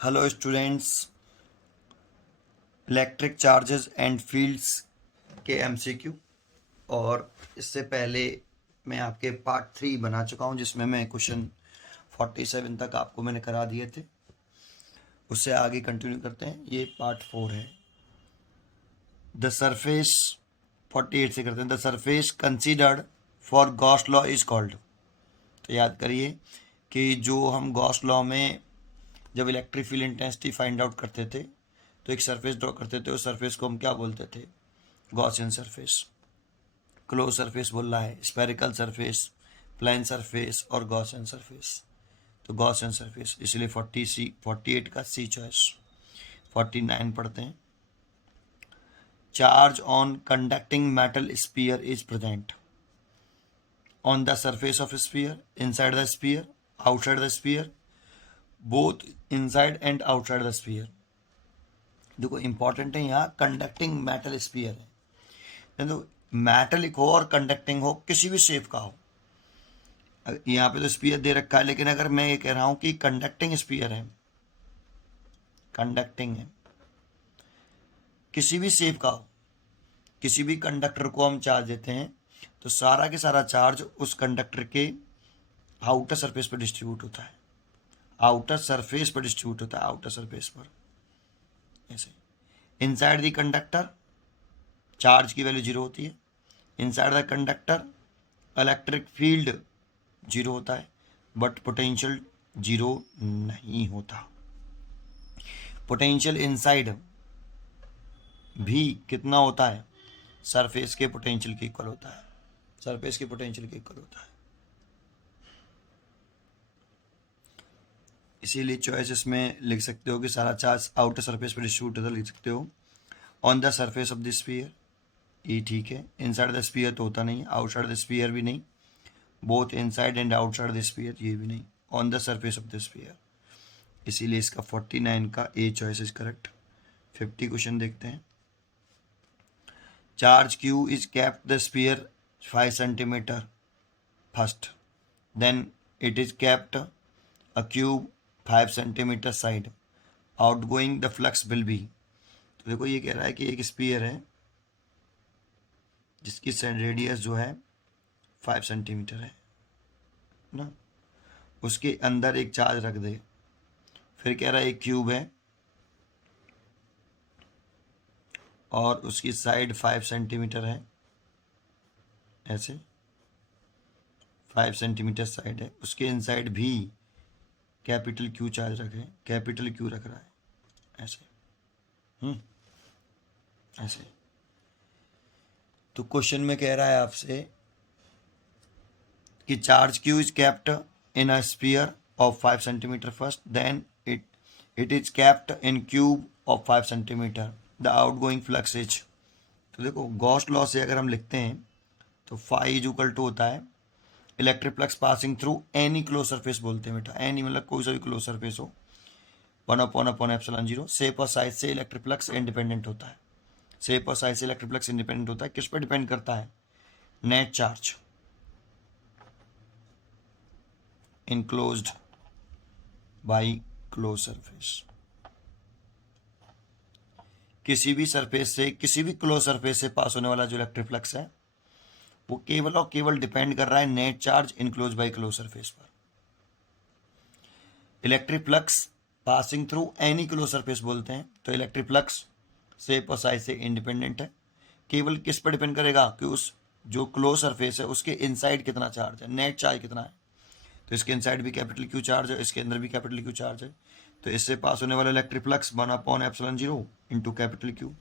Hello students, electric charges and fields के MCQ. और इससे पहले मैं आपके पार्ट 3 बना चुका हूं, जिसमें मैं क्वेश्चन 47 तक आपको मैंने करा दिए थे। उससे आगे कंटिन्यू करते हैं। ये पार्ट 4 है। द सरफेस 48 से करते हैं। The surface considered for Gauss law is called. तो याद करिए कि जो हम गॉस लॉ में जब electric field intensity find out करते थे तो एक सरफेस ड्रॉ करते थे। उस सरफेस को हम क्या बोलते थे? Gaussian surface. क्लोज सरफेस बोल रहा है, स्पेरिकल सरफेस, प्लेन सरफेस और गॉसियन सरफेस। तो गॉसियन सरफेस, इसलिए 48 का सी चॉइस। 49 पढ़ते हैं। Charge on conducting metal sphere is present on the surface of sphere, inside the sphere, outside the sphere, both inside and outside the sphere. देखो important है, यहाँ conducting metal spear है। तो metallic हो और conducting हो, किसी भी शेप का हो। यहाँ पे तो स्पीयर दे रखा है, लेकिन अगर मैं ये कह रहा हूँ कि कंडक्टिंग स्पीयर है, कंडक्टिंग है, किसी भी शेप का हो, किसी भी कंडक्टर को हम चार्ज देते हैं तो सारा के सारा चार्ज उस कंडक्टर के आउटर सरफेस पर डिस्ट्रीब्यूट होता है। आउटर सरफेस पर डिस्ट्रीब्यूट होता है, आउटर सरफेस पर। ऐसे इनसाइड द कंडक्टर चार्ज की वैल्यू जीरो होती है। Inside the conductor electric field zero होता है, बट पोटेंशियल जीरो नहीं होता। पोटेंशियल इनसाइड भी कितना होता है? सरफेस के पोटेंशियल के इक्वल होता है। सरफेस के पोटेंशियल के इक्वल होता है। इसीलिए चॉइस इसमें लिख सकते हो कि सारा चार्ज आउटर सरफेस पर डिस्ट्रीब्यूट होता है, लिख सकते हो on the surface of the sphere. ये ठीक है। इनसाइड द स्फीयर तो होता नहीं, आउटसाइड द स्फीयर भी नहीं, both inside and outside the sphere ये भी नहीं, on the surface of the sphere. इसीलिए इसका 49 का a choice is correct. 50 question देखते हैं। Charge Q is kept the sphere 5 centimeter first, then it is kept a cube 5 centimeter side. Outgoing the flux will be। तो देखो ये कह रहा है कि एक स्पीयर है जिसकी रेडियस जो है 5 सेंटीमीटर है ना, उसके अंदर एक चार्ज रख दे। फिर कह रहा है एक क्यूब है और उसकी साइड 5 सेंटीमीटर है, ऐसे 5 सेंटीमीटर साइड है। उसके इनसाइड भी कैपिटल क्यू चार्ज रखे, कैपिटल क्यू रख रहा है, ऐसे ऐसे। तो क्वेश्चन में कह रहा है आपसे कि charge Q is kept in a sphere of 5 centimetre first, then it is kept in cube of 5 centimetre. The outgoing flux is. तो देखो गॉस लॉ से अगर हम लिखते हैं तो फाई इज इक्वल टू होता है electric flux passing through any close surface. बोलते हैं बेटा एनी मतलब कोई सा भी क्लोज सरफेस हो, 1/अपॉन एप्सिलॉन जीरो। शेप और साइज से इलेक्ट्रिक फ्लक्स इंडिपेंडेंट होता है। शेप और साइज से इलेक्ट्रिक फ्लक्स इंडिपेंडेंट होता है। किस पर डिपेंड करता है? Net charge enclosed by close surface. किसी भी सरफेस से, किसी भी क्लोज सरफेस से पास होने वाला जो इलेक्ट्रिक फ्लक्स है वो केवल और केवल डिपेंड कर रहा है net charge enclose by close surface पर। Electric flux passing through any close surface बोलते हैं। तो इलेक्ट्रिक फ्लक्स शेप और साइज से इंडिपेंडेंट है। केवल किस पर डिपेंड करेगा कि उस जो क्लोज सरफेस है उसके इनसाइड कितना चार्ज है, नेट चार्ज कितना है। तो इसके इनसाइड भी कैपिटल क्यू चार्ज है, इसके अंदर भी कैपिटल क्यू चार्ज है। तो इससे पास होने वाला इलेक्ट्रिक फ्लक्स 1/एप्सिलॉन जीरो इंटू कैपिटल क्यू,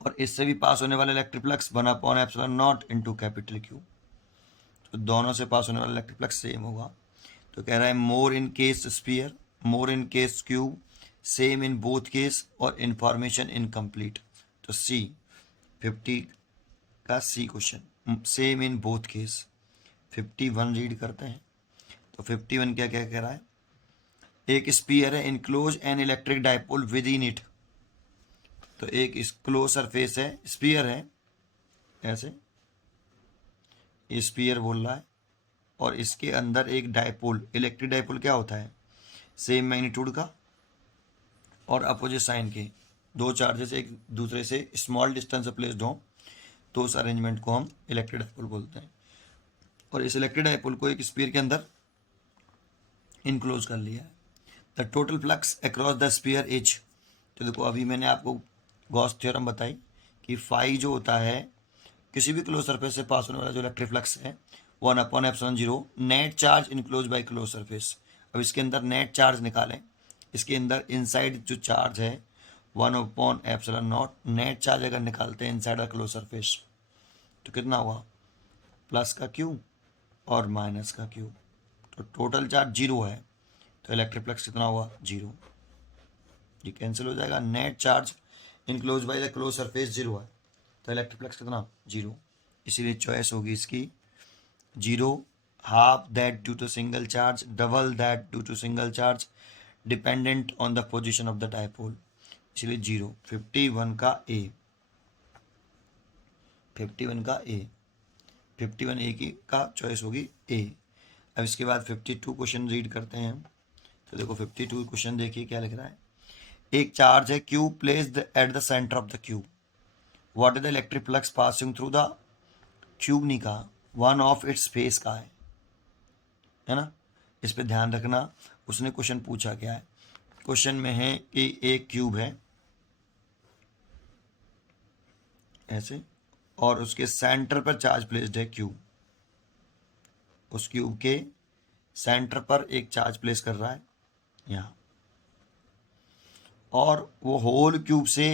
और इससे भी पास होने वाला इलेक्ट्रिक फ्लक्स 1/एप्सिलॉन नॉट इंटू कैपिटल क्यू। तो दोनों से पास होने वाला इलेक्ट्रिक फ्लक्स सेम होगा। तो कह रहा है more in case sphere, more in case cube, same in both case और इंफॉर्मेशन इनकम्प्लीट। तो सी 50 का C question, same in both case. 51 read करते हैं। तो 51 क्या क्या कह रहा है? एक स्पीयर है, enclose an electric dipole with in it. तो एक क्लोज सरफेस है, स्पीयर है ऐसे, ये स्पीयर बोल रहा है, और इसके अंदर एक डायपोल, इलेक्ट्रिक डायपोल क्या होता है? सेम मैग्नीट्यूड का और अपोजिट साइन के, दो चार्जेस एक दूसरे से स्मॉल डिस्टेंस पर प्लेस्ड हों, तो उस अरेंजमेंट को हम इलेक्ट्रिक डाइपोल बोलते हैं। और इस इलेक्ट्रिक डाइपोल को एक स्फीयर के अंदर इनक्लोज कर लिया है। The total flux across the sphere is, तो देखो अभी मैंने आपको गॉस थ्योरम बताई कि फाई जो होता है किसी भी क्लोज सरफेस से पास होने वाला जो इलेक्ट्रिक फ्लक्स है 1/ε0 net charge enclose by close surface. अब इसके अंदर नेट चार्ज निकालें, इसके अंदर इनसाइड जो चार्ज है 1/ε0 नेट चार्ज अगर निकालते हैं इनसाइड द क्लोज सरफेस तो कितना हुआ, प्लस का क्यू और माइनस का क्यू, तो टोटल चार्ज 0 है, तो इलेक्ट्रिक फ्लक्स कितना हुआ 0, ये कैंसिल हो जाएगा। Net charge enclose by the close surface 0 है, तो इलेक्ट्रिक फ्लक्स कितना 0, इसीलिए चॉइस होगी इसकी 0, half that due to single charge, double that due to single charge, dependent on the position of the dipole, इसलिए 0। 51 का ए, 51 का ए, 51 ए की का चॉइस होगी ए। अब इसके बाद 52 क्वेश्चन रीड करते हैं। तो देखो 52 क्वेश्चन देखिए क्या लिख रहा है। एक चार्ज है cube placed at the centre of the cube, what is the electric flux passing through the cube, नहीं कहा, वन ऑफ इट्स फेस का है ना, इस पे ध्यान रखना। उसने क्वेश्चन पूछा क्या है, क्वेश्चन में है कि एक क्यूब है ऐसे और उसके सेंटर पर चार्ज प्लेस्ड है क्यूब, उस क्यूब के सेंटर पर एक चार्ज प्लेस कर रहा है यहाँ, और वो होल क्यूब से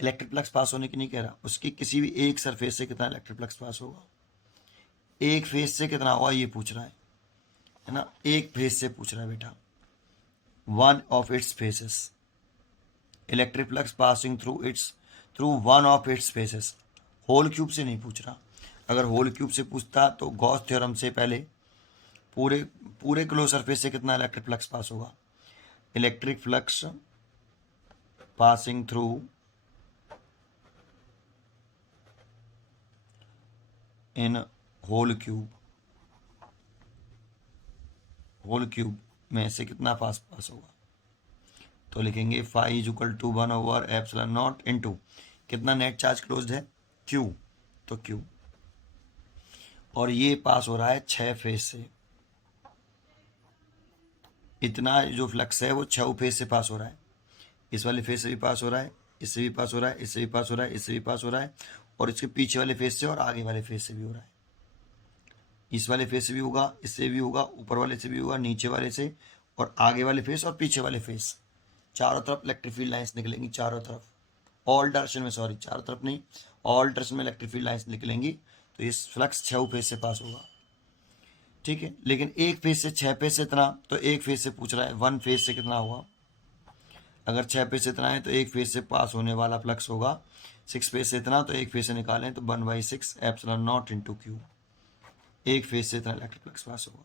इलेक्ट्रिक फ्लक्स पास होने की नहीं कह रहा, उसकी किसी भी एक सरफेस से कितना इलेक्ट्रिक फ्लक्स पास होगा, एक फेस से कितना होगा ये पूछ रहा है ना, एक फेस से पूछ रहा है बेटा, one of its faces, electric flux passing through one of its faces, whole cube से नहीं पूछ रहा। अगर होल क्यूब से पूछता तो गॉस थ्योरम से पहले पूरे पूरे क्लोज सरफेस से कितना इलेक्ट्रिक फ्लक्स पास होगा, electric flux passing through in whole cube में से कितना पास होगा, तो लिखेंगे phi is equal to 1/ε0 into कितना नेट चार्ज क्लोज्ड है क्यू, तो क्यू, और ये पास हो रहा है 6 फेस से, इतना जो फ्लक्स है वो 6 फेस से पास हो रहा है, इस वाले फेस से भी पास हो रहा है, इससे भी पास हो रहा है, इससे भी पास हो रहा है, इससे भी पास हो रहा है, और इसके पीछे वाले फेस से और आगे वाले फेस से भी हो रहा है, इस वाले फेस से भी होगा, इससे भी होगा, ऊपर वाले से भी होगा, नीचे वाले से, और आगे वाले फेस और पीछे वाले फेस, चारों तरफ इलेक्ट्रिक फील्ड लाइंस निकलेंगी, चारों तरफ ऑल डायरेक्शन में, सॉरी चारों तरफ नहीं, ऑल डायरेक्शन में इलेक्ट्रिक फील्ड लाइंस निकलेंगी, तो इस फ्लक्स 6 फेस से पास होगा, ठीक है। लेकिन एक फेस से 6 फेस से इतना, तो एक फेस से पूछ रहा है, वन फेस से कितना होगा, अगर 6 फेस से इतना है तो एक फेस से पास होने वाला फ्लक्स होगा 6 फेस से इतना, तो एक फेस से निकालें तो 1/6ε0 इंटू क्यू, एक फेस से इतना इलेक्ट्रिक फ्लक्स पास होगा,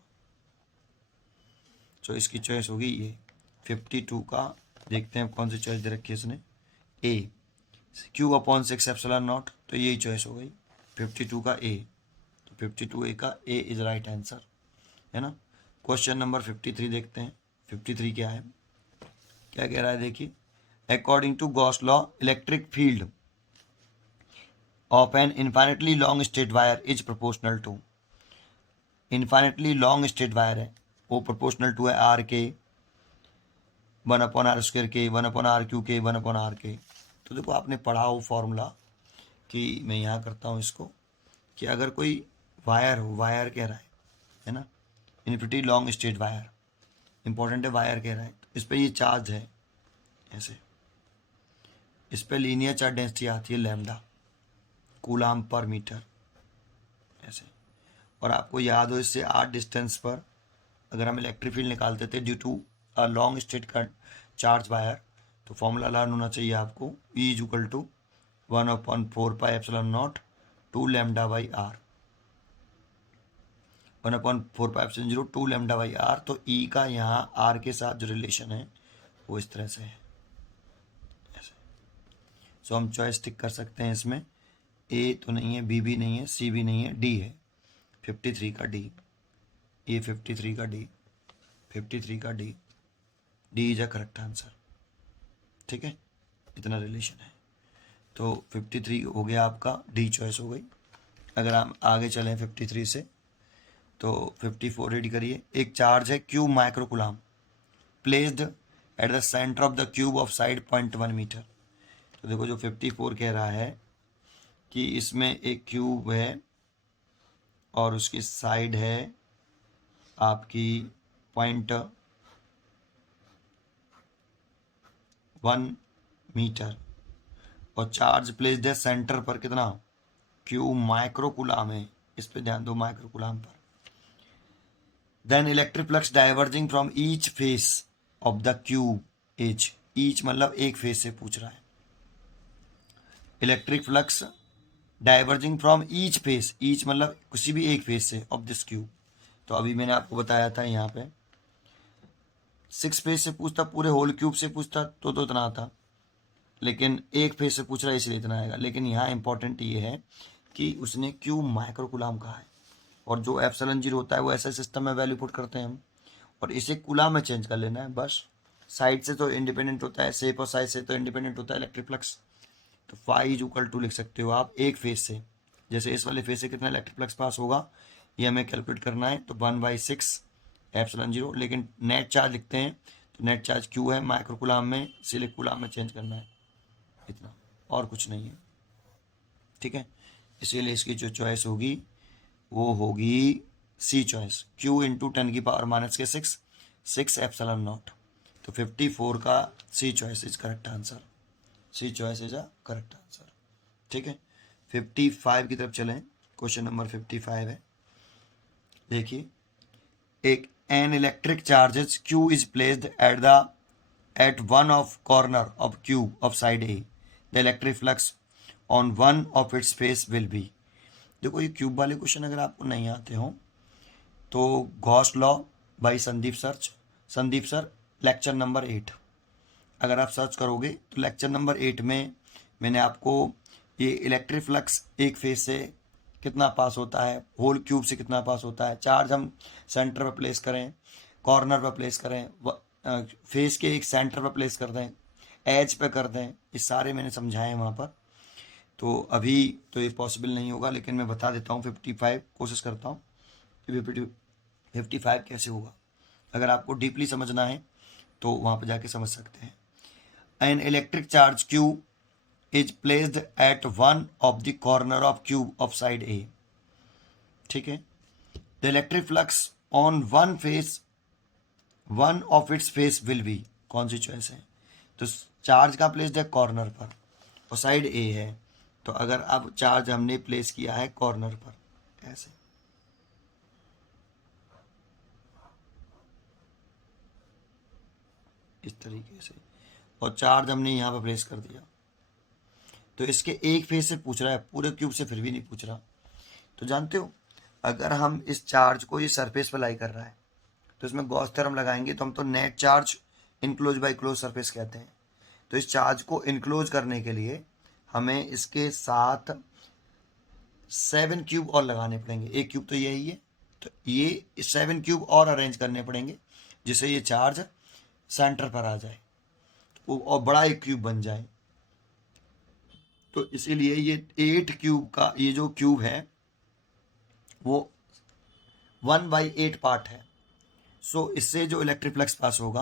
तो इसकी चॉइस होगी ये। 52 का देखते हैं कौन सी चॉइस दे रखी है इसने, ए, Q/6ε0, तो यही चॉइस हो गई 52 का ए, तो 52 ए का ए इज राइट आंसर, है ना। क्वेश्चन नंबर 53 देखते हैं। 53 क्या है, क्या कह रहा है देखिए, according to Gauss law electric field of an infinitely long straight wire is proportional to, infinitely long straight wire है वो प्रोपोर्शनल टू है आर के 1/r² के 1/r³ के 1/r के। तो देखो आपने पढ़ा हो फॉर्मूला कि मैं यहाँ करता हूँ इसको, कि अगर कोई वायर हो, वायर कह रहा है ना, infinity long straight wire, important है वायर कह रहा है, तो इस पर ये चार्ज है ऐसे, इस पर लीनियर चार्ज डेंसिटी आती है लैम्डा कूलाम पर मीटर ऐसे, और आपको याद हो इससे आर डिस्टेंस पर अगर हम इलेक्ट्रिक फील्ड निकालते थे due to a long straight का चार्ज वायर, तो फॉर्मूला लर्न होना चाहिए आपको, E is equal to 1/4πε0 2 λ/r, 1/4πε0 2 λ/r, तो E का यहाँ R के साथ जो रिलेशन है वो इस तरह से है ऐसे। सो हम चॉइस टिक कर सकते हैं इसमें, ए तो नहीं है, बी भी नहीं है, सी भी नहीं है, डी है, 53 का डी, ये 53 का डी, 53 का D, D is a correct answer. ठीक है, इतना रिलेशन है। तो 53 हो गया आपका, डी चॉइस हो गई। अगर हम आगे चलें 53 से, तो 54 रेडी करिए। एक चार्ज है cube microcoulomb placed at the centre of the cube of side 0.1 metre. तो देखो जो 54 कह रहा है कि इसमें एक क्यूब है और उसकी साइड है आपकी 0.1 मीटर और चार्ज प्लेस्ड है सेंटर पर, कितना, क्यूब माइक्रोकुलाम है, इस पे ध्यान दो, माइक्रोकुलाम पर। Then electric flux diverging from each face of the cube is, each मतलब एक फेस से पूछ रहा है। Electric flux diverging from each face, each मतलब किसी भी एक फेस से ऑफ दिस क्यूब। तो अभी मैंने आपको बताया था यहाँ पे 6 फेस से पूछता, पूरे होल क्यूब से पूछता तो इतना था, लेकिन एक फेस से पूछ रहा है इसलिए इतना आएगा। लेकिन यहाँ इंपॉर्टेंट ये है कि उसने क्यूब माइक्रोकुलाम कहा है, और जो एप्सिलॉन जीरो होता है वो ऐसे सिस्टम में वैल्यू पुट करते हैं हम, और इसे कूलाम में चेंज कर लेना है बस। साइड से तो इंडिपेंडेंट होता है, शेप और साइज से तो इंडिपेंडेंट होता है इलेक्ट्रिक फ्लक्स। तो फाई इज इक्वल टू लिख सकते हो आप एक फेस से, जैसे इस वाले फेस से कितना इलेक्ट्रिक फ्लक्स पास होगा ये हमें कैलकुलेट करना है। तो 1/6 एप्सिलॉन जीरो, लेकिन नेट चार्ज लिखते हैं तो नेट चार्ज क्यू है माइक्रोकुलाम में, इसीलिए कुलाम में चेंज करना है, इतना, और कुछ नहीं है। ठीक है, इसीलिए इसकी जो चॉइस होगी वो होगी C choice, Q into 10⁻⁻6 6 epsilon not. तो 54 का C choice is correct answer, C choice is a correct answer. ठीक है, 55 की तरफ चलें। क्वेश्चन नंबर 55 है, देखिए, एक an electric charges Q is placed at one of corner of cube of side A, the electric flux on one of its face will B. देखो ये क्यूब वाले क्वेश्चन अगर आपको नहीं आते हो तो Gauss law by Sandeep sir lecture number 8 अगर आप सर्च करोगे तो लेक्चर नंबर 8 में मैंने आपको ये इलेक्ट्रिक फ्लक्स एक फेज से कितना पास होता है, होल क्यूब से कितना पास होता है, चार्ज हम सेंटर पर प्लेस करें, कॉर्नर पर प्लेस करें, फेस के एक सेंटर पर प्लेस कर दें, एज पे कर दें, ये सारे मैंने समझाए हैं वहाँ पर। तो अभी तो ये पॉसिबल नहीं होगा, लेकिन मैं बता देता हूँ 55 कोशिश करता हूँ कि 55 कैसे होगा। अगर आपको डीपली समझना है तो वहाँ पर जाके समझ सकते हैं। An electric charge Q is placed at one of the corner of cube of side A. ठीक है, the electric flux on one of its face will be, कौन सी चॉइस है? तो चार्ज का प्लेस्ड है कॉर्नर पर और साइड ए है, तो अगर अब चार्ज हमने प्लेस किया है कॉर्नर पर ऐसे, इस तरीके से, और चार्ज हमने यहाँ पर प्लेस कर दिया, तो इसके एक फेस से पूछ रहा है, पूरे क्यूब से फिर भी नहीं पूछ रहा। तो जानते हो अगर हम इस चार्ज को ये सरफेस पर लाई कर रहा है तो इसमें गॉस थ्योरम लगाएंगे तो हम तो net charge enclose by close surface कहते हैं। तो इस चार्ज को इनक्लोज करने के लिए हमें इसके साथ 7 क्यूब और लगाने पड़ेंगे, एक क्यूब तो यही है, तो ये 7 क्यूब और अरेंज करने पड़ेंगे जिससे ये चार्ज सेंटर पर आ जाए और बड़ा एक क्यूब बन जाए। तो इसीलिए ये 8 क्यूब का ये जो क्यूब है वो 1/8 पार्ट है। सो इससे जो इलेक्ट्रिक फ्लक्स पास होगा,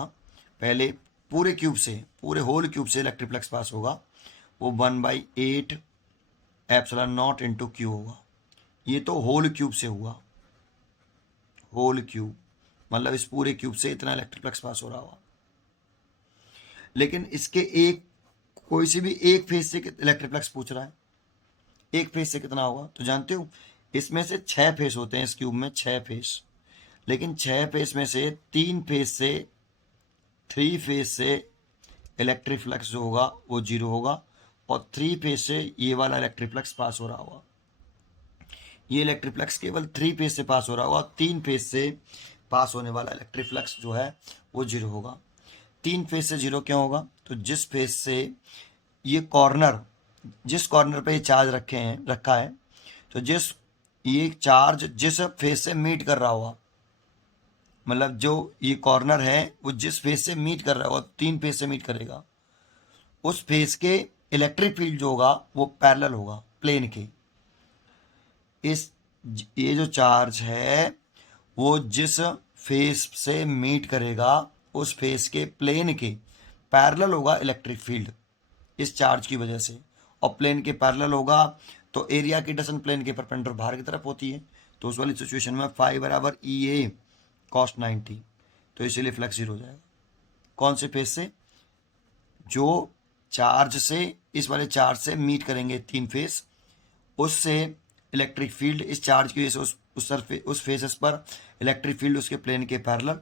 पहले पूरे क्यूब से, पूरे होल क्यूब से इलेक्ट्रिक फ्लक्स पास होगा, वो 1/8 एप्सिलॉन नॉट इंटू क्यू होगा। ये तो होल क्यूब से हुआ, होल क्यूब मतलब इस पूरे क्यूब से इतना इलेक्ट्रिक फ्लक्स पास हो रहा होगा। लेकिन इसके एक कोई सी भी एक फेज से इलेक्ट्रिक फ्लक्स पूछ रहा है, एक फेज से कितना होगा? तो जानते हो इसमें से 6 फेस होते हैं इस क्यूब में, 6 फेस, लेकिन 6 फेस में से 3 फेस से इलेक्ट्रिक फ्लक्स जो होगा वो 0 होगा, और 3 फेस से ये वाला इलेक्ट्रिक फ्लक्स पास हो रहा होगा। ये इलेक्ट्रिक फ्लक्स केवल 3 फेस से पास हो रहा होगा, 3 फेस से पास होने वाला इलेक्ट्रिक फ्लक्स जो है वो 0 होगा। 3 फेस से 0 क्यों होगा? तो जिस फेस से ये कॉर्नर, जिस कॉर्नर पे ये चार्ज रखा है, तो ये चार्ज जिस फेस से मीट कर रहा होगा, मतलब जो ये कॉर्नर है वो जिस फेस से मीट कर रहा होगा, 3 फेस से मीट करेगा, उस फेस के इलेक्ट्रिक फील्ड जो होगा वो पैरेलल होगा प्लेन के। इस ये जो चार्ज है वो जिस फेस से मीट करेगा उस फेस के प्लेन के पैरेलल होगा इलेक्ट्रिक फील्ड इस चार्ज की वजह से। और प्लेन के पैरेलल होगा तो एरिया की डायरेक्शन प्लेन के परपेंडिकुलर बाहर की तरफ होती है, तो उस वाली सिचुएशन में फाई बराबर ई ए कॉस 90, तो इसीलिए फ्लक्स जीरो हो जाएगा। कौन से फेस से? जो चार्ज से इस वाले चार्ज से मीट करेंगे 3 फेस, उससे इलेक्ट्रिक फील्ड इस चार्ज की वजह से उस फेसेस पर इलेक्ट्रिक फील्ड उसके प्लेन के पैरेलल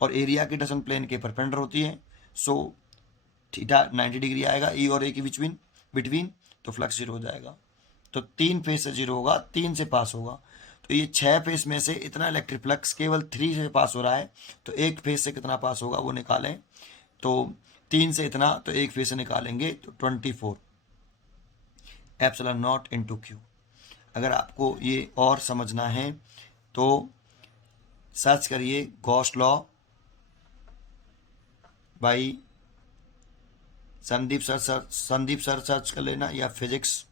और एरिया की डायरेक्शन प्लेन के परपेंडिकुलर होती है। सो थीटा 90 डिग्री आएगा ई और ए के बिटवीन, तो फ्लक्स जीरो हो जाएगा। तो 3 फेस से जीरो होगा, 3 से पास होगा। तो ये 6 फेस में से इतना इलेक्ट्रिक फ्लक्स केवल 3 से पास हो रहा है, तो एक फेस से कितना पास होगा वो निकालें। तो 3 से इतना, तो एक फेस से निकालेंगे तो 24 एप्सिलॉन नॉट इंटू क्यू। अगर आपको ये और समझना है तो सर्च करिए Gauss law by Sandeep sir search कर लेना, या फिजिक्स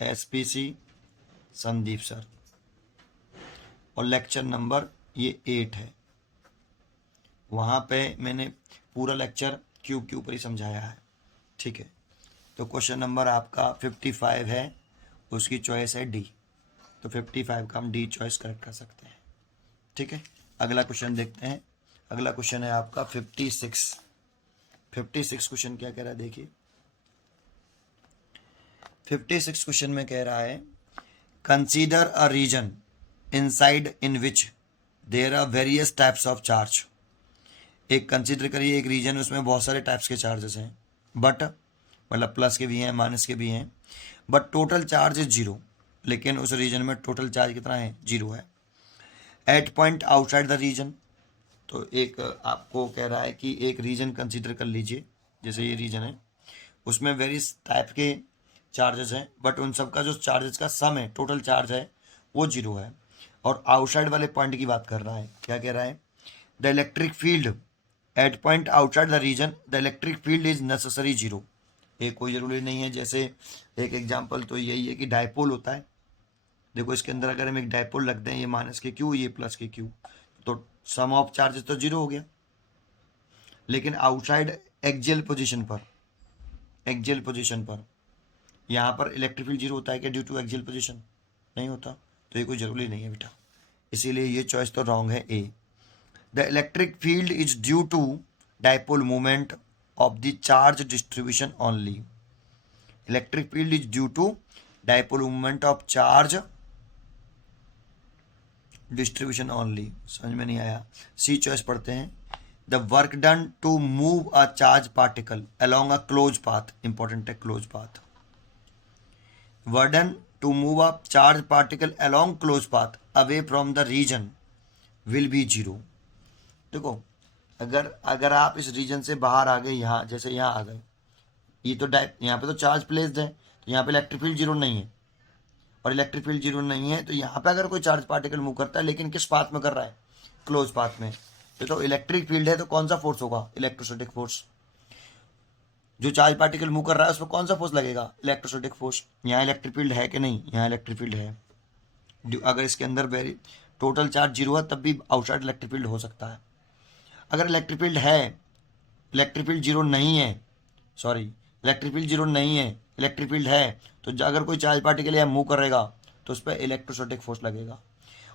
एसपीसी संदीप सर, और लेक्चर नंबर ये 8 है। वहाँ पे मैंने पूरा लेक्चर क्यूब के ऊपर ही समझाया है, ठीक है। तो क्वेश्चन नंबर आपका 55 है, उसकी चॉइस है डी, तो 55 का हम डी चॉइस करेक्ट कर सकते हैं, ठीक है। अगला क्वेश्चन देखते हैं। अगला क्वेश्चन है आपका 56 क्वेश्चन क्या कह रहा है देखिए। 56 क्वेश्चन में कह रहा है consider a region inside in which there are various types of charge. एक कंसीडर करिए एक रीजन, उसमें बहुत सारे टाइप्स के चार्जेस हैं, बट मतलब प्लस के भी हैं माइनस के भी हैं, but total charge is zero. लेकिन उस रीजन में टोटल चार्ज कितना है? जीरो है। At point outside the region, तो एक आपको कह रहा है कि एक रीजन कंसीडर कर लीजिए, जैसे ये रीजन है, उसमें वेरियस टाइप के चार्जेस हैं, बट उन सब का जो चार्जेस का सम है, टोटल चार्ज है, वो जीरो है। और आउटसाइड वाले पॉइंट की बात कर रहा है। क्या कह रहा है? The electric field at point outside the region the electric field is necessary zero. ये कोई ज़रूरी नहीं है। जैसे एक एग्जांपल तो यही है कि डायपोल होता है, देखो इसके अंदर अगर हम एक डायपोल रख दें, ये माइनस के क्यू, ये प्लस के क्यू, तो सम ऑफ चार्जेस तो जीरो हो गया। लेकिन आउटसाइड एक्सियल पोजीशन पर यहाँ पर इलेक्ट्रिक फील्ड जीरो होता है क्या ड्यू टू एक्सियल पोजीशन? नहीं होता, तो ये कोई ज़रूरी नहीं है बेटा, इसीलिए ये चॉइस तो रॉन्ग है A. The electric field is due to dipole movement of the charge distribution only. Electric field is due to dipole movement of charge distribution only. समझ में नहीं आया? सी चॉइस पढ़ते हैं। The work done to move a charge particle along a close path, important है close path. Work done to move a charge particle along close path away from the region will be zero. देखो अगर आप इस reason से बाहर आ गए, यहाँ जैसे यहाँ आ गए, ये तो यहाँ पे तो चार्ज प्लेस्ड है, तो यहाँ पे इलेक्ट्रिक फील्ड जीरो नहीं है, और इलेक्ट्रिक फील्ड जीरो नहीं है, तो यहाँ पे अगर कोई चार्ज पार्टिकल मूव करता है, लेकिन किस पाथ में कर रहा है? क्लोज पाथ में। तो इलेक्ट्रिक फील्ड है, तो कौन सा फोर्स होगा? Electrostatic force. जो चार्ज पार्टिकल मूव कर रहा है उसमें कौन सा फोर्स लगेगा? Electrostatic force. यहाँ इलेक्ट्रिक फील्ड है कि नहीं? यहाँ इलेक्ट्रिक फील्ड है। अगर इसके अंदर टोटल चार्ज जीरो है तब भी आउटसाइड इलेक्ट्रिक फील्ड हो सकता है। अगर इलेक्ट्रिक फील्ड है, इलेक्ट्रिक फील्ड जीरो नहीं है, सॉरी इलेक्ट्रिक फील्ड जीरो नहीं है, इलेक्ट्रिक फील्ड है, तो अगर कोई चार्ज पार्टिकल यहाँ मूव करेगा तो उस पर इलेक्ट्रोस्टैटिक फोर्स लगेगा।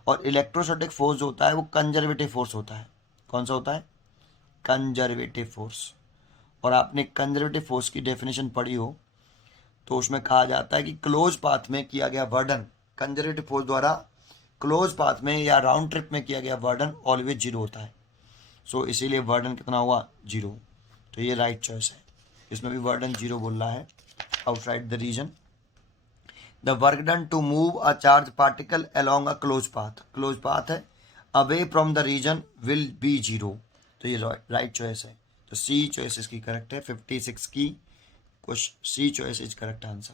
और इलेक्ट्रोस्टैटिक फोर्स जो होता है वो कंजर्वेटिव फोर्स होता है। कौन सा होता है? Conservative force. और आपने कंजर्वेटिव फोर्स की डेफिनेशन पढ़ी हो तो उसमें कहा जाता है कि क्लोज पाथ में किया गया वर्डन, कंजर्वेटिव फोर्स द्वारा क्लोज पाथ में या राउंड ट्रिप में किया गया वर्डन ऑलवेज जीरो होता है। सो इसीलिए वर्डन कितना हुआ? जीरो। तो ये राइट चॉइस है। इसमें भी वर्डन जीरो बोल रहा है outside the region. The work done to move a charge particle along a close path है, away from the region will be zero. तो ये राइट चॉइस है। तो सी चॉइस इसकी करेक्ट है। 56 की सी चॉइस इज करेक्ट आंसर,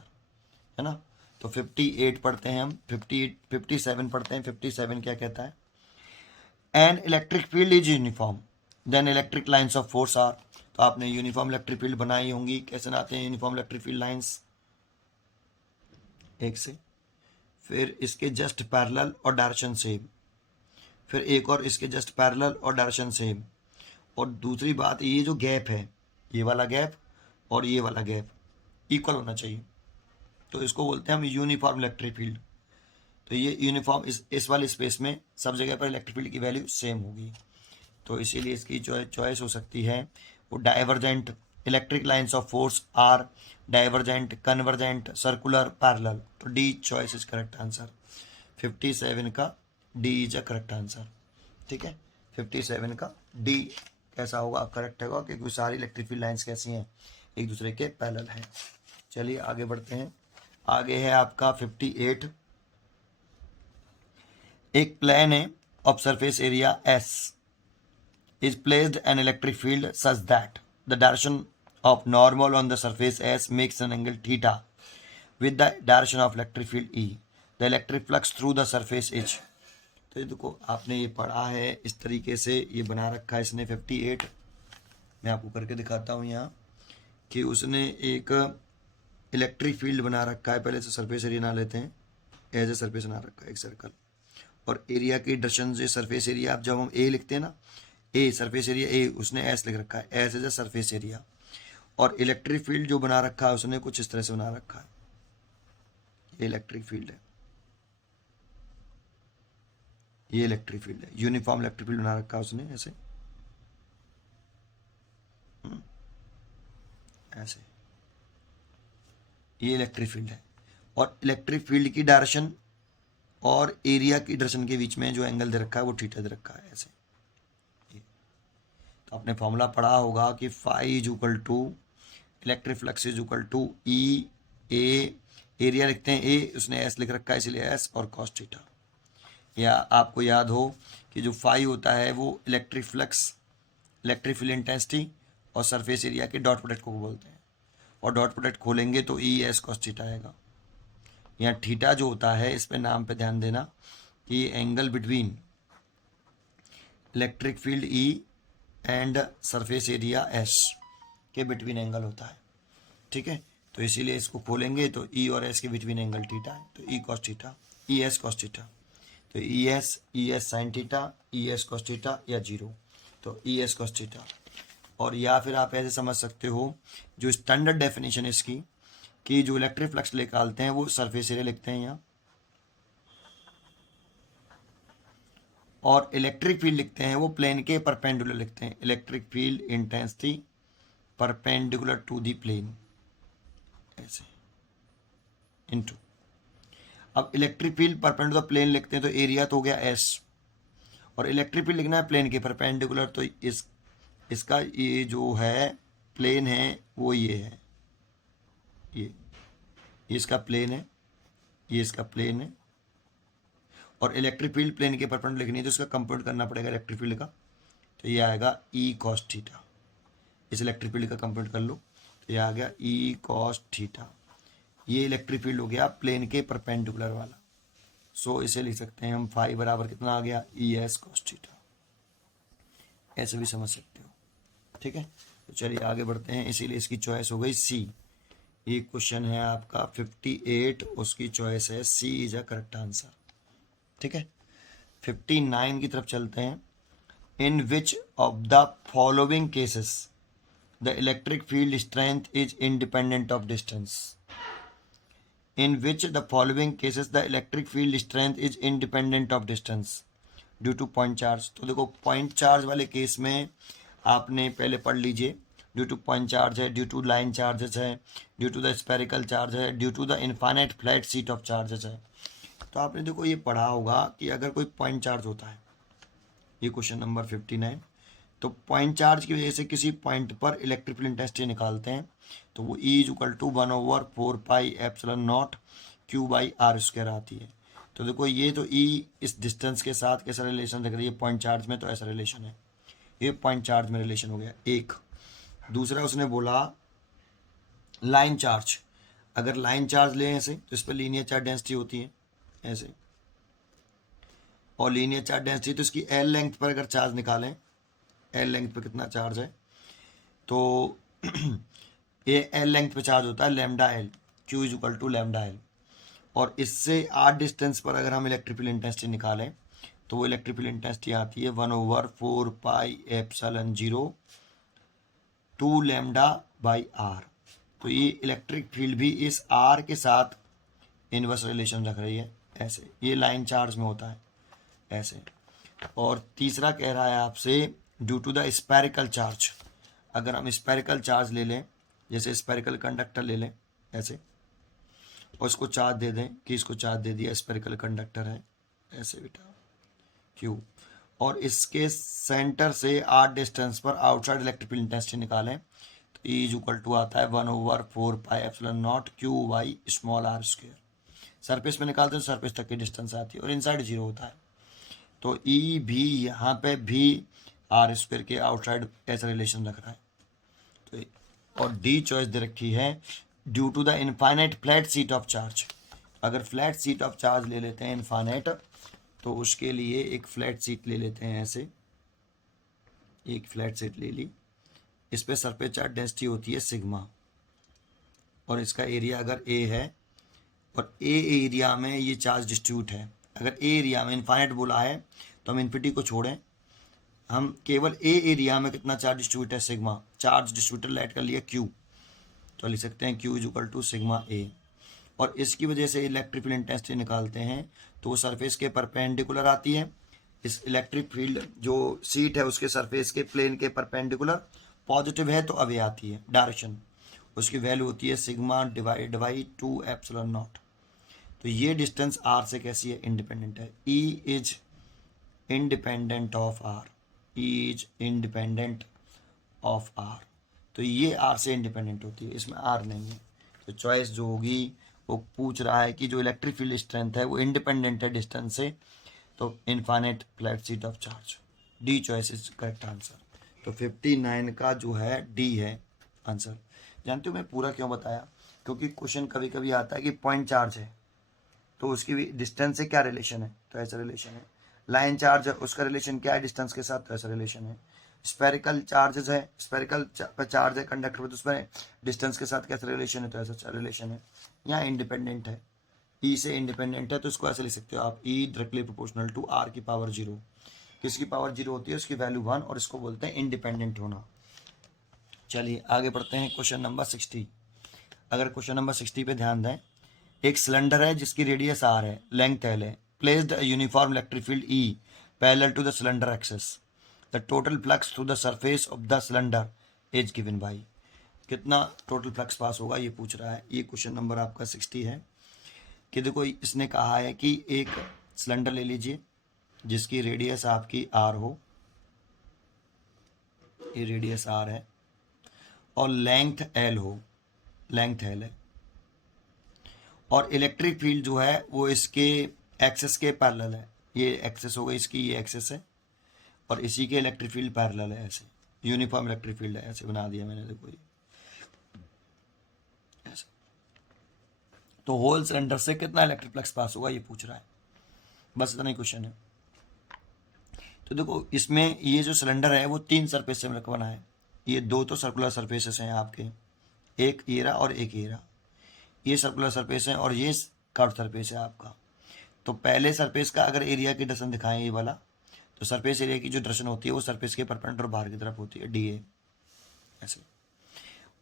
है ना। तो 58 पढ़ते हैं हम, 57 पढ़ते हैं। 57 क्या कहता है? An electric field is uniform then electric lines of force are. तो आपने यूनिफॉर्म इलेक्ट्रिक फील्ड बनाई होंगी। कैसे बनाते हैं यूनिफॉर्म इलेक्ट्रिक फील्ड लाइन्स? एक से, फिर इसके जस्ट पैरेलल और डायरेक्शन सेम, फिर एक और इसके जस्ट पैरेलल और डायरेक्शन सेम। और दूसरी बात, ये जो गैप है, ये वाला गैप और ये वाला गैप इक्वल होना चाहिए। तो इसको बोलते हैं हम यूनिफॉर्म इलेक्ट्रिक फील्ड। तो ये यूनिफॉर्म इस वाले स्पेस में सब जगह पर इलेक्ट्रिक फील्ड की वैल्यू सेम होगी। तो इसीलिए इसकी जो चॉइस हो सकती है वो divergent electric lines of force are divergent, convergent, circular, parallel. तो D choice is correct answer. 57 का D is a correct answer. ठीक है, 57 का डी कैसा होगा, करेक्ट होगा, क्योंकि सारी इलेक्ट्रिक फील्ड लाइन्स कैसी हैं, एक दूसरे के पैरेलल हैं। चलिए आगे बढ़ते हैं। आगे है आपका 58। एक प्लेन है of surface area S is placed an electric field such that the direction of normal on the surface S makes an angle theta with the direction of electric field E. The electric flux through the surface is। तो ये देखो आपने ये पढ़ा है इस तरीके से, ये बना रखा है इसने 58। मैं आपको करके दिखाता हूँ यहाँ कि उसने एक इलेक्ट्रिक फील्ड बना रखा है। पहले से सरफेस एरिया ना लेते हैं, एज ए सरफेस बना रखा है एक सर्कल, और एरिया की डायरेक्शन से सरफेस एरिया, आप जब हम ए लिखते हैं ना, ए सरफेस एरिया ए, उसने एस लिख रखा है, S as a surface area. और इलेक्ट्रिक फील्ड जो बना रखा है उसने कुछ इस तरह से बना रखा है, ये इलेक्ट्रिक फील्ड है, ये इलेक्ट्रिक फील्ड है, यूनिफॉर्म इलेक्ट्रिक फील्ड बना रखा है उसने ऐसे, ऐसे, ये इलेक्ट्रिक फील्ड है। और इलेक्ट्रिक फील्ड की डायरेक्शन और एरिया की डायरेक्शन के बीच में जो एंगल दे रखा है वो थीटा दे रखा है ऐसे। तो आपने फॉर्मूला पढ़ा होगा कि phi is equal to electric flux is equal to E A, area लिखते हैं ए, उसने एस लिख रखा है इसलिए एस, और कॉस थीटा। या आपको याद हो कि जो फाई होता है वो electric flux, electric field intensity और सरफेस एरिया के डॉट प्रोडक्ट को बोलते हैं, और डॉट प्रोडक्ट खोलेंगे तो ई एस कॉस थीटा आएगा। यहाँ थीटा जो होता है, इस पे नाम पे ध्यान देना कि angle between electric field E and surface area S के बिटवीन एंगल होता है। ठीक है, तो इसीलिए इसको खोलेंगे तो ई और एस के बिटवीन एंगल थीटा है, तो E cos theta, E S cos theta. तो E S sine theta, E S cos theta, या जीरो, तो ई एस कॉस थीटा। और या फिर आप ऐसे समझ सकते हो, जो स्टैंडर्ड डेफिनेशन है इसकी, कि जो इलेक्ट्रिक फ्लक्स निकालते हैं वो सरफेस एरिया लिखते हैं यहाँ, और इलेक्ट्रिक फील्ड लिखते हैं वो प्लेन के परपेंडिकुलर लिखते हैं, electric field intensity perpendicular to the plane, ऐसे इनटू। अब इलेक्ट्रिक फील्ड परपेंडिकुलर प्लेन लिखते हैं तो एरिया तो हो गया एस, और इलेक्ट्रिक फील्ड लिखना है प्लेन के परपेंडिकुलर, तो इसका ये जो है प्लेन है वो ये है, ये इसका प्लेन है, ये इसका प्लेन है, और इलेक्ट्रिक फील्ड प्लेन के परपेंडिकुलर लिखनी है तो इसका कंप्यूट करना पड़ेगा इलेक्ट्रिक फील्ड का, तो ये आएगा ई कॉस थीटा। इस इलेक्ट्रिक फील्ड का कंप्यूट कर लो तो ये आ गया ई कॉस थीटा। ये इलेक्ट्रिक फील्ड हो गया प्लेन के परपेंडिकुलर वाला। सो इसे लिख सकते हैं हम फाई बराबर कितना आ गया, ई एस कॉस थीटा, ऐसे भी समझ सकते हो। ठीक है, तो चलिए आगे बढ़ते हैं। इसीलिए इसकी चॉइस हो गई सी। ये क्वेश्चन है आपका 58, उसकी चॉइस है C is a correct answer. ठीक है, 59 की तरफ चलते हैं। In which of the following cases the electric field strength is independent of distance. In which the following cases the electric field strength is independent of distance due to point charge. तो देखो point charge वाले case में आपने पहले पढ़ लीजिए, due to point charge है, due to line charges है, due to the spherical charge है, due to the infinite flat sheet of charges है। तो आपने देखो ये पढ़ा होगा कि अगर कोई पॉइंट चार्ज होता है, ये क्वेश्चन नंबर 59, तो पॉइंट चार्ज की वजह से किसी पॉइंट पर इलेक्ट्रिक फील्ड इंटेंसिटी निकालते हैं, तो वो E is equal to 1/4 pi epsilon naught q by r square आती है। तो देखो ये तो ई इस डिस्टेंस के साथ कैसा रिलेशन दिख रही है, पॉइंट चार्ज में तो ऐसा रिलेशन है, ये पॉइंट चार्ज में रिलेशन हो गया एक। दूसरा उसने बोला लाइन चार्ज, अगर लाइन चार्ज लें ऐसे तो इस पर लीनियर चार्ज डेंसिटी होती है ऐसे, और लीनियर चार्ज डेंसिटी, तो इसकी एल लेंथ पर अगर चार्ज निकालें, एल लेंथ पे कितना चार्ज है, तो ये एल लेंथ पे चार्ज होता है lambda L, q is equal to lambda L. और इससे आर डिस्टेंस पर अगर हम इलेक्ट्रिक फील्ड इंटेंसिटी निकालें तो वो इलेक्ट्रिक फील्ड इंटेंसिटी आती है 1/4πε0 2 लैम्डा बाई आर। तो ये इलेक्ट्रिक फील्ड भी इस आर के साथ इनवर्स रिलेशन रख रही है, ऐसे ये लाइन चार्ज में होता है ऐसे। और तीसरा कह रहा है आपसे due to the spherical charge, अगर हम स्पेरिकल चार्ज ले लें, जैसे स्पेरिकल कंडक्टर ले लें ऐसे, और इसको चार्ज दे दें कि इसको चार्ज दे दिया, स्पेरिकल कंडक्टर है ऐसे बेटा क्यू, और इसके सेंटर से आर डिस्टेंस पर आउटसाइड इलेक्ट्रिक फील्ड इंटेंसिटी निकालें तो ई इज इक्वल टू आता है 1/4πε0 Q by small R square. Surface में निकालते हैं सरफेस तक की डिस्टेंस आती है और इनसाइड जीरो होता है, तो ई भी यहाँ पे भी आर स्क्वायर के आउटसाइड ऐसा रिलेशन रख रहा है। तो और डी चॉइस दे रखी है due to the infinite flat sheet of charge. अगर फ्लैट सीट ऑफ चार्ज ले लेते हैं इनफाइनाइट, तो उसके लिए एक फ्लैट सीट ले लेते हैं ऐसे, एक फ्लैट सीट ले ली, इस पे सरफेस चार्ज डेंसिटी होती है सिग्मा, और इसका एरिया अगर ए है और ए एरिया में ये चार्ज डिस्ट्रीब्यूट है। अगर ए एरिया में इनफाइनाइट बोला है तो हम इन्फिनिटी को छोड़ें, हम केवल ए एरिया में कितना चार्ज डिस्ट्रीब्यूट है सिग्मा, चार्ज डिस्ट्रीब्यूटर लेट कर लिया क्यू, तो लिख सकते हैं Q is equal to sigma A. और इसकी वजह से इलेक्ट्रिक फील्ड इंटेंसिटी निकालते हैं तो वो सरफेस के परपेंडिकुलर आती है। इस इलेक्ट्रिक फील्ड जो सीट है उसके सरफेस के प्लेन के परपेंडिकुलर पॉजिटिव है तो अवे आती है डायरेक्शन, उसकी वैल्यू होती है सिग्मा डिवाइड बाई 2ε0। तो ये डिस्टेंस आर से कैसी है, इंडिपेंडेंट है। E is independent of r, E is independent of r, तो ये आर से इंडिपेंडेंट होती है, इसमें आर नहीं है। तो चॉइस जो होगी वो पूछ रहा है कि जो इलेक्ट्रिक फील्ड स्ट्रेंथ है वो इंडिपेंडेंट है डिस्टेंस से, तो infinite flat sheet of charge, D choice is correct answer. तो 59 का जो है डी है आंसर। जानते हो मैं पूरा क्यों बताया, क्योंकि क्वेश्चन कभी कभी आता है कि पॉइंट चार्ज है तो उसकी भी डिस्टेंस से क्या रिलेशन है, तो ऐसा रिलेशन है। लाइन चार्ज है उसका रिलेशन क्या है डिस्टेंस के साथ, तो ऐसा रिलेशन है। स्पेरिकल चार्जेस है, स्पेरिकल चार्ज है कंडक्टर पर, तो उसमें डिस्टेंस के साथ कैसा रिलेशन है, तो ऐसा रिलेशन है। यहाँ इंडिपेंडेंट है, ई से इंडिपेंडेंट है, तो इसको ऐसे लिख सकते हो आप, E directly proportional to r की पावर 0। किसकी पावर 0 होती है, उसकी वैल्यू 1, और इसको बोलते हैं इंडिपेंडेंट होना। चलिए आगे बढ़ते हैं क्वेश्चन नंबर 60। अगर क्वेश्चन नंबर 60 पे ध्यान दें, एक सिलेंडर है जिसकी रेडियस आर है, लेंथ एल है, placed a uniform electric field E parallel to the cylinder axis, the total flux through the surface of the cylinder is given by. कितना टोटल फ्लक्स पास होगा ये पूछ रहा है। ये क्वेश्चन नंबर आपका 60 है कि देखो इसने कहा है कि एक सिलेंडर ले लीजिए जिसकी रेडियस आपकी आर हो, ये रेडियस आर है, और लेंथ एल हो, लेंथ एल है, और इलेक्ट्रिक फील्ड जो है वो इसके एक्सेस के पैरेलल है, ये एक्सेस हो गई इसकी, ये एक्सेस है, और इसी के इलेक्ट्रिक फील्ड पैरेलल है, ऐसे यूनिफॉर्म इलेक्ट्रिक फील्ड है, ऐसे बना दिया मैंने, देखो ये ऐसे। तो होल सिलेंडर से कितना इलेक्ट्रिक फ्लक्स पास होगा ये पूछ रहा है, बस इतना ही क्वेश्चन है। तो देखो इसमें ये जो सिलेंडर है वो 3 सरफेस से मिलकर बना है, ये 2 तो सर्कुलर सरफेसेस हैं आपके, एक येरा और एक येरा, ये सर्कुलर सरफेस है और ये कर्व सरफेस है आपका। तो पहले सरफेस का अगर एरिया की डायरेक्शन दिखाएं ये वाला, तो सरफेस एरिया की जो डायरेक्शन होती है वो सरफेस के परपेंडिकुलर बाहर की तरफ होती है, डी ए ऐसे।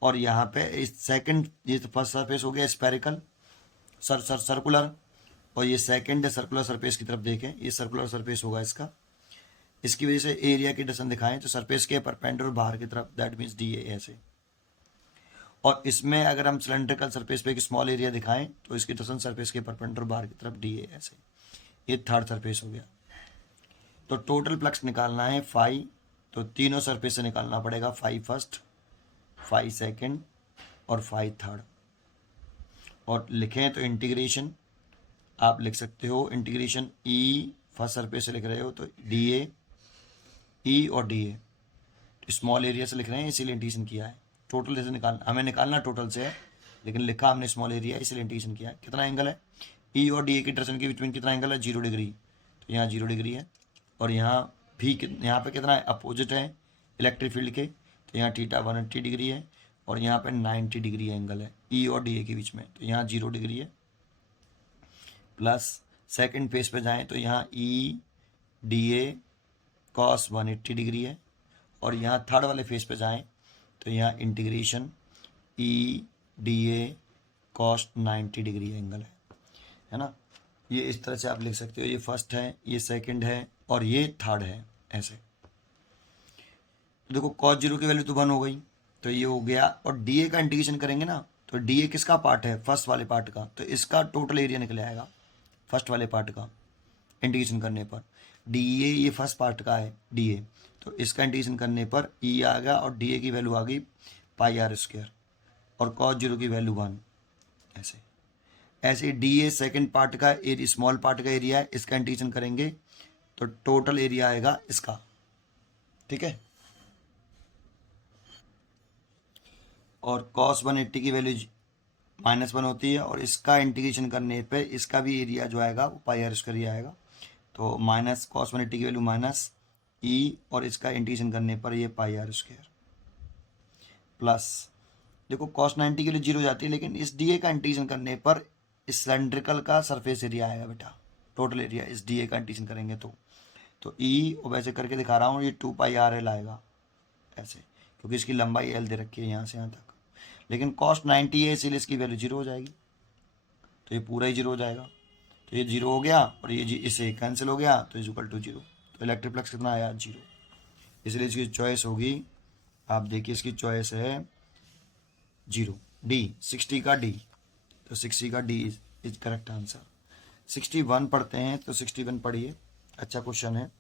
और यहाँ पे इस सेकंड, ये तो फर्स्ट सरफेस हो गया स्पेरिकल सर्कुलर, और ये सेकंड सर्कुलर सरफेस की तरफ देखें, ये सर्कुलर सरफेस होगा इसका, इसकी वजह से एरिया की डायरेक्शन दिखाएं तो सरफेस के परपेंडिकुलर बाहर की तरफ, दैट मीन्स डी ए ऐसे। और इसमें अगर हम सिलेंड्रिकल सरफेस पे एक स्मॉल एरिया दिखाएं तो इसकी डायरेक्शन सरफेस के परपेंडिकुलर बाहर की तरफ डी ए ऐसे। ये थर्ड सरफेस हो गया। तो टोटल फ्लक्स निकालना है फाई, तो तीनों सरफेस से निकालना पड़ेगा, फाई फर्स्ट, फाई सेकंड और फाई थर्ड। और लिखें तो इंटीग्रेशन आप लिख सकते हो, इंटीग्रेशन ई फर्स्ट सरफेस से लिख रहे हो तो डी ए, ई और डी ए, स्मॉल एरिया से लिख रहे हैं इसीलिए इंटीग्रेशन किया है। टोटल जैसे निकालना, हमें निकालना टोटल से है लेकिन लिखा हमने स्मॉल एरिया इसलिए इंटीग्रेशन किया है। कितना एंगल है, ई और डी ए की डायरेक्शन के बीच में कितना एंगल है, 0 डिग्री, तो यहाँ 0 डिग्री है, और यहाँ भी यहाँ पे कितना है, अपोजिट है इलेक्ट्रिक फील्ड के, तो यहाँ थीटा 180 डिग्री है, और यहाँ पे 90 डिग्री एंगल है ई और डी ए के बीच में, तो यहाँ 0 डिग्री है। प्लस सेकंड फेज पे जाएं तो यहाँ E D A cos 180 degree है, और यहाँ थर्ड वाले फेज पे जाएं तो यहाँ integration E D A cos 90 degree angle है ना। ये इस तरह से आप लिख सकते हो, ये फर्स्ट है, ये सेकंड है, और ये थर्ड है, ऐसे। तो देखो कॉस 0 की वैल्यू तो 1 हो गई, तो ये हो गया। और डी ए का इंटीग्रेशन करेंगे ना, तो डी ए किसका पार्ट है, फर्स्ट वाले पार्ट का, तो इसका टोटल एरिया निकल आएगा फर्स्ट वाले पार्ट का इंटीग्रेशन करने पर। डी ए ये फर्स्ट पार्ट का है डी ए, तो इसका इंटीग्रेशन करने पर ई आ गया, और डी ए की वैल्यू आ गई पाई आर स्क्वायर, और कॉस 0 की वैल्यू 1। ऐसे ऐसे डी ए सेकेंड पार्ट का एरिया, स्मॉल पार्ट का एरिया है, इसका इंटीग्रेशन करेंगे तो टोटल एरिया आएगा इसका, ठीक है। और कॉस 180 की वैल्यू -1 होती है, और इसका इंटीग्रेशन करने पे इसका भी एरिया जो आएगा वो पाई आर स्क्वायर ही आएगा। तो माइनस कॉस 180 की वैल्यू माइनस ई, और इसका इंटीग्रेशन करने पर ये पाई आर स्क्वायर, प्लस देखो कॉस 90 के लिए 0 जाती है, लेकिन इस डी ए का इंटीग्रेशन करने पर इस सिलेंड्रिकल का सरफेस एरिया आएगा बेटा, टोटल एरिया इस डी ए का इंटीग्रेशन करेंगे तो ई, और वैसे करके दिखा रहा हूँ, ये 2 पाई आर एल आएगा ऐसे, क्योंकि इसकी लंबाई एल दे रखी है यहाँ से यहाँ तक। लेकिन कॉस्ट 90 है, इसीलिए इसकी वैल्यू 0 हो जाएगी, तो ये पूरा ही 0 हो जाएगा। तो ये 0 हो गया, और ये इससे कैंसिल हो गया, तो इज इक्वल टू 0। तो इलेक्ट्रिक फ्लक्स कितना आया, 0। इसलिए इसकी चॉइस होगी, आप देखिए इसकी चॉइस है 0, डी 60 का डी, तो 60 का डी इज करेक्ट आंसर। 61 पढ़ते हैं, तो 61 पढ़िए, अच्छा क्वेश्चन है।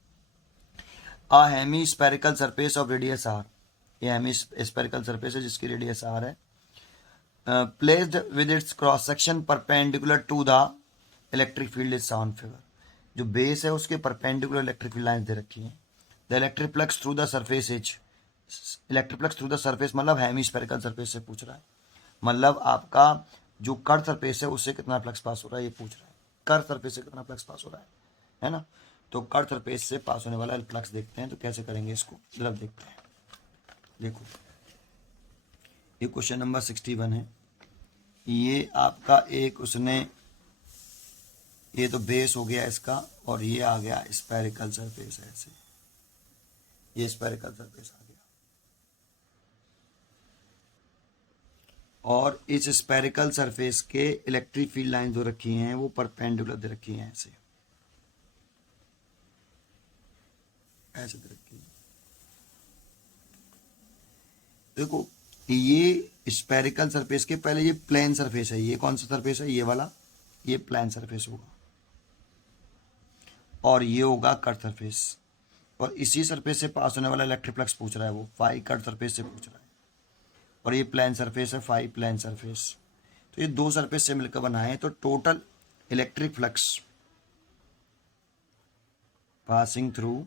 A hemispherical surface of radius R, ये हेमी स्पेरिकल सरफेस है जिसकी रेडियस आर है, placed with its cross section perpendicular to the electric field is on figure. जो बेस है उसके परपेंडिकुलर इलेक्ट्रिक फील्ड लाइंस दे रखी हैं। The electric flux through the surface is, electric flux through the surface मतलब hemispherical surface से पूछ रहा है, मतलब आपका जो कर्व सरफेस है उससे कितना फ्लक्स पास हो रहा है ये पूछ रहा है, कर्व सरफेस से कितना फ्लक्स पास हो रहा है ना। तो कर्व सरफेस से पास होने वाला फ्लक्स देखते हैं, तो कैसे करेंगे इसको जरा देखते हैं। देखो ये क्वेश्चन नंबर 61 है, ये आपका एक उसने, ये तो बेस हो गया इसका, और ये आ गया स्पेरिकल सरफेस है ऐसे, ये स्पेरिकल सरफेस आ गया, और इस स्पेरिकल सरफेस के इलेक्ट्रिक फील्ड लाइन जो रखी हैं वो परपेंडिकुलर दे रखी हैं ऐसे, ऐसे दे रखी है। देखो ये स्पेरिकल सरफेस के पहले ये प्लेन सरफेस है, ये कौन सा सरफेस है, ये वाला, ये प्लेन सरफेस होगा, और ये होगा कर्व सरफेस, और इसी सरफेस से पास होने वाला इलेक्ट्रिक फ्लक्स पूछ रहा है, वो फाई कर्व सरफेस से पूछ रहा है, और ये प्लेन सरफेस है, फाई प्लेन सरफेस। तो ये दो सरफेस से मिलकर बना है, तो total electric flux passing through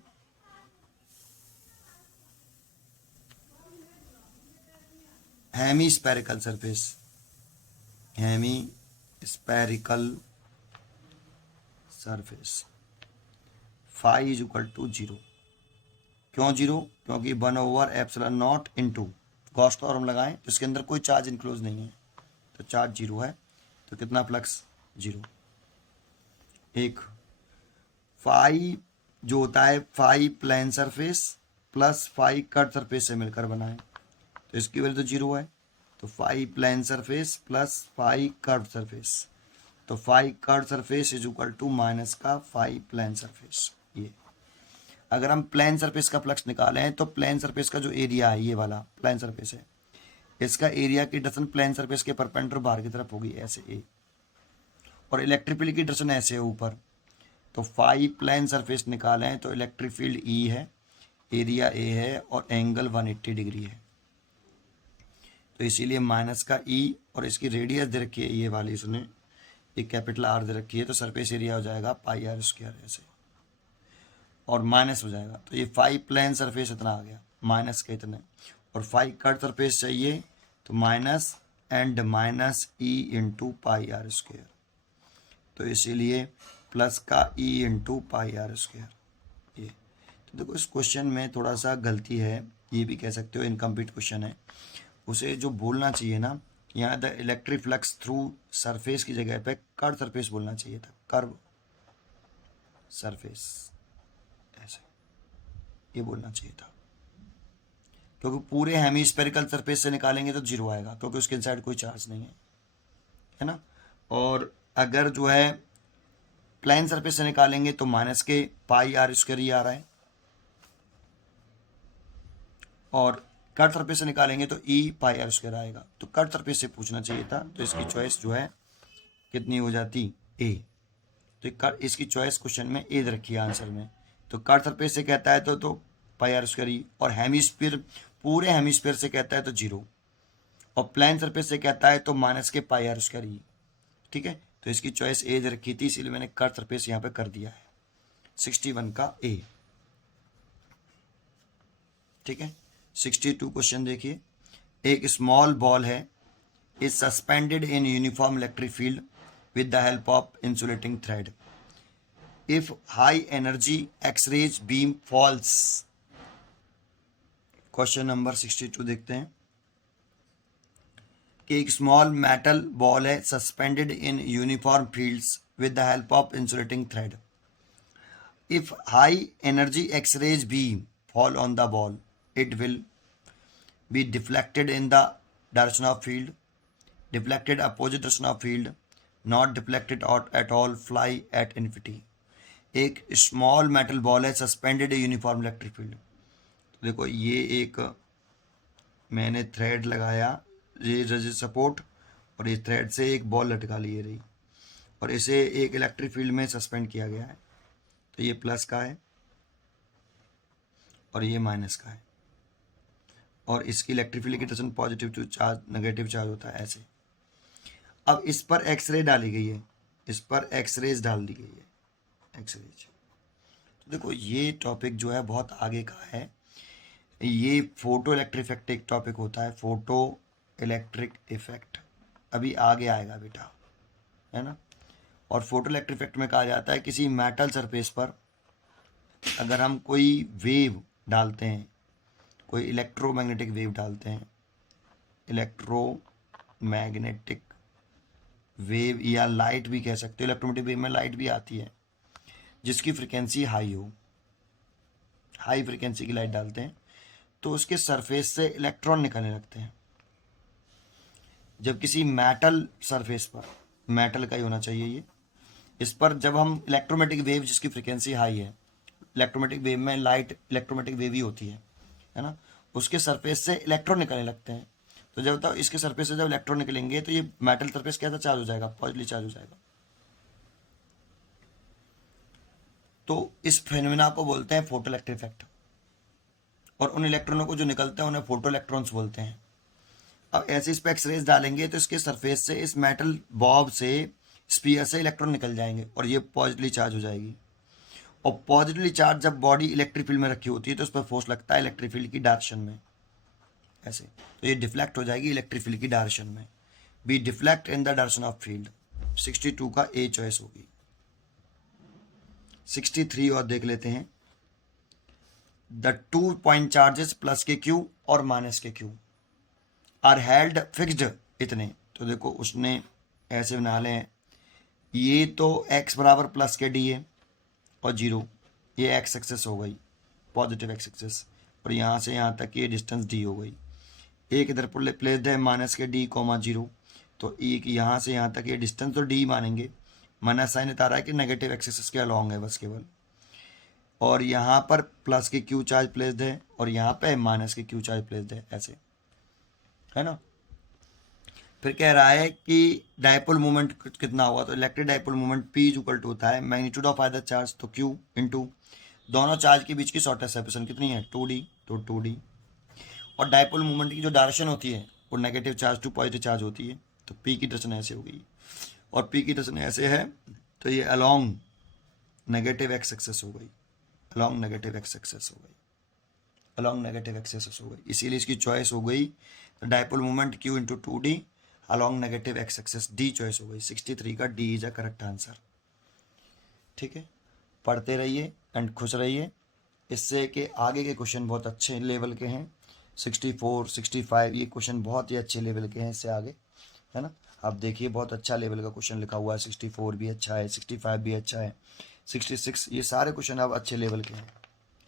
hemispherical surface, hemispherical surface phi is equal to 0। क्यों 0? क्योंकि 1/ε0 इंटू गॉस का फॉर्मूला लगाएं तो इसके अंदर कोई चार्ज इनक्लोज नहीं है, तो चार्ज 0 है, तो कितना फ्लक्स 0। एक फाई जो होता है phi plane surface plus phi cut surface से मिलकर बना है, तो इसकी वैल्यू तो 0 है, तो phi plane surface plus phi curve surface, तो phi curve surface is equal to minus का फाई प्लेन सरफेस। ये अगर हम प्लेन सरफेस का फ्लक्स निकालें तो प्लेन सरफेस का जो एरिया है, ये वाला प्लेन सरफेस है, इसका एरिया की डायरेक्शन प्लेन सरफेस के परपेंडिकुलर बाहर की तरफ होगी ऐसे ए, और इलेक्ट्रिक फील्ड की डायरेक्शन ऐसे है ऊपर, तो फाई प्लेन सरफेस निकालें तो इलेक्ट्रिक फील्ड ई है, एरिया ए है, और एंगल 180 डिग्री है, तो इसीलिए माइनस का ई, और इसकी रेडियस दे रखी है ये वाली, इसने एक कैपिटल आर दे रखी है, तो सरफेस एरिया हो जाएगा पाई आर स्क्वायर ऐसे, और माइनस हो जाएगा, तो ये फाई प्लेन सरफेस इतना आ गया माइनस के इतने, और फाई कट सरफेस चाहिए तो minus and minus E into pi r square, तो इसीलिए प्लस का E into pi r square. ये तो देखो इस क्वेश्चन में थोड़ा सा गलती है, ये भी कह सकते हो इनकम्प्लीट क्वेश्चन है। उसे जो बोलना चाहिए ना, यहाँ the electric flux through surface की जगह पे कर्व सरफेस बोलना चाहिए था, कर्व सरफेस, ऐसे ये बोलना चाहिए था। क्योंकि पूरे हेमिस्फेरिकल सरफेस से निकालेंगे तो जीरो आएगा, क्योंकि उसके इनसाइड कोई चार्ज नहीं है ना। और अगर जो है प्लेन सरफेस से निकालेंगे तो माइनस के पाई आर स्क्वायर ही आ रहा है, और कट सरफेस से निकालेंगे तो ई पाई आर स्क्वायर आएगा। तो कट सरफेस से पूछना चाहिए था, तो इसकी चॉइस जो है कितनी हो जाती, ए। तो इसकी चॉइस क्वेश्चन में ए दे रखी है आंसर में। तो कट सरफेस से कहता है तो पाई आर स्क्वायर ई, और हेमिस्फीयर पूरे हेमिस्फीयर से कहता है तो जीरो, और प्लेन सरफेस से कहता है तो माइनस के पाई आर स्क्वायर ई। ठीक है, तो इसकी चॉइस ए दे रखी थी, इसीलिए मैंने कट सरफेस यहाँ पे कर दिया है 61 का ए। ठीक है, 62 क्वेश्चन देखिए। एक स्मॉल बॉल है, is suspended in uniform electric field with the help of insulating thread. If high energy X-rays beam falls, question number 62 देखते हैं कि एक स्मॉल मेटल बॉल है suspended in uniform fields with the help of insulating thread. If high energy X-rays beam fall on the ball, it will be deflected in the direction of field, deflected opposite direction of field, not deflected at all, fly at infinity. एक small metal ball है suspended uniform electric field. तो देखो ये एक मैंने thread लगाया, ये register support, और ये थ्रेड से एक बॉल लटका ली रही, और इसे एक इलेक्ट्रिक फील्ड में सस्पेंड किया गया है। तो ये प्लस का है और ये माइनस का है, और इसकी इलेक्ट्रिक फील्ड की direction positive to charge negative charge होता है ऐसे। अब इस पर एक्सरे डाली गई है, इस पर एक्सरेज डाल दी गई है, एक्सरेज। तो देखो ये टॉपिक जो है बहुत आगे का है। ये फोटो इलेक्ट्रिक इफेक्ट एक टॉपिक होता है, फोटो इलेक्ट्रिक इफेक्ट अभी आगे आएगा बेटा, है ना। और फोटो इलेक्ट्रिक इफेक्ट में कहा जाता है किसी मेटल सरफेस पर अगर हम कोई वेव डालते हैं, कोई इलेक्ट्रोमैग्नेटिक वेव डालते हैं, इलेक्ट्रोमैग्नेटिक वेव या लाइट भी कह सकते हो, इलेक्ट्रोमैग्नेटिक वेव में लाइट भी आती है, जिसकी फ्रिक्वेंसी हाई हो, हाई फ्रिक्वेंसी की लाइट डालते हैं तो उसके सरफेस से इलेक्ट्रॉन निकलने लगते हैं। जब किसी मेटल सरफेस पर, मेटल का ही होना चाहिए ये, इस पर जब हम इलेक्ट्रोमैग्नेटिक वेव जिसकी फ्रिक्वेंसी हाई है, इलेक्ट्रोमैग्नेटिक वेव में लाइट इलेक्ट्रोमैग्नेटिक वेव ही होती है ना, उसके सरफेस से इलेक्ट्रॉन निकलने लगते हैं। तो जब तक इसके सरफेस से जब इलेक्ट्रॉन निकलेंगे तो ये मेटल सरफेस कैसा चार्ज हो जाएगा, पॉजिटिवली चार्ज हो जाएगा। तो इस फेनोमेना को बोलते हैं फोटो इलेक्ट्रिक इफेक्ट, और उन इलेक्ट्रॉनों को जो निकलते हैं उन्हें फोटो इलेक्ट्रॉन्स बोलते हैं। अब ऐसे इस पर एक्सरेज डालेंगे तो इसके सरफेस से, इस मेटल बॉब से, स्पीयर से इलेक्ट्रॉन निकल जाएंगे और ये पॉजिटिवली चार्ज हो जाएगी। और पॉजिटिवली चार्ज जब बॉडी इलेक्ट्रिक फील्ड में रखी होती है तो उस पर फोर्स लगता है इलेक्ट्रिक फील्ड की डायरेक्शन में ऐसे, तो ये डिफ्लेक्ट हो जाएगी इलेक्ट्रिक फील्ड की डायरेक्शन में, be deflect in the direction of field. 62 का ए चॉइस होगी। 63 और देख लेते हैं। द 2 पॉइंट चार्जेस प्लस के क्यू और माइनस के क्यू आर हेल्ड फिक्स्ड इतने। तो देखो उसने ऐसे बना लें, ये तो x बराबर प्लस के डी है और जीरो, ये एक्स एक्सेस हो गई, पॉजिटिव एक्स एक्सेस, और यहाँ से यहाँ तक ये डिस्टेंस डी हो गई। एक इधर प्लेस्ड है माइनस के डी कोमा जीरो, तो एक यहाँ से यहाँ तक ये डिस्टेंस तो डी मानेंगे, माइनस साइन बता रहा है कि नेगेटिव एक्सेस के अलॉन्ग है बस केवल। और यहाँ पर प्लस के क्यू चार्ज प्लेस्ड है और यहाँ पे माइनस के क्यू चार्ज प्लेस्ड है ऐसे, है ना। फिर कह रहा है कि डायपोल मोमेंट कितना होगा, तो electric dipole moment P equal to होता है मैग्नीट्यूड ऑफ आइदर चार्ज, तो Q इंटू दोनों चार्ज के बीच की शॉर्टेस्ट सेपरेशन कितनी है 2D, तो 2D। और डायपोल मोमेंट की जो डायरेक्शन होती है वो negative charge to positive charge होती है, तो P की डायरेक्शन ऐसे हो गई और P की डायरेक्शन ऐसे है, तो ये अलॉन्ग नेगेटिव एक्स एक्सेस हो गई, अलॉन्ग नेगेटिव एक्स एक्सेस हो गई, अलॉन्ग नेगेटिव एक्सेस हो गई, इसीलिए इसकी चॉइस हो गई dipole moment Q into 2D along negative x axis, D choice हो गई। 63 का D is a correct answer. ठीक है, पढ़ते रहिए एंड खुश रहिए। इससे के आगे के क्वेश्चन बहुत अच्छे लेवल के हैं, 64 65 ये क्वेश्चन बहुत ही अच्छे लेवल के हैं इससे आगे, है ना। आप देखिए बहुत अच्छा लेवल का क्वेश्चन लिखा हुआ है, 64 भी अच्छा है, 65 भी अच्छा है, 66 ये सारे क्वेश्चन अब अच्छे लेवल के हैं।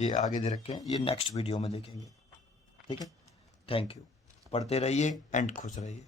ये आगे दे रखे हैं, ये नेक्स्ट वीडियो में देखेंगे। ठीक है, थैंक यू। पढ़ते रहिए एंड खुश रहिए।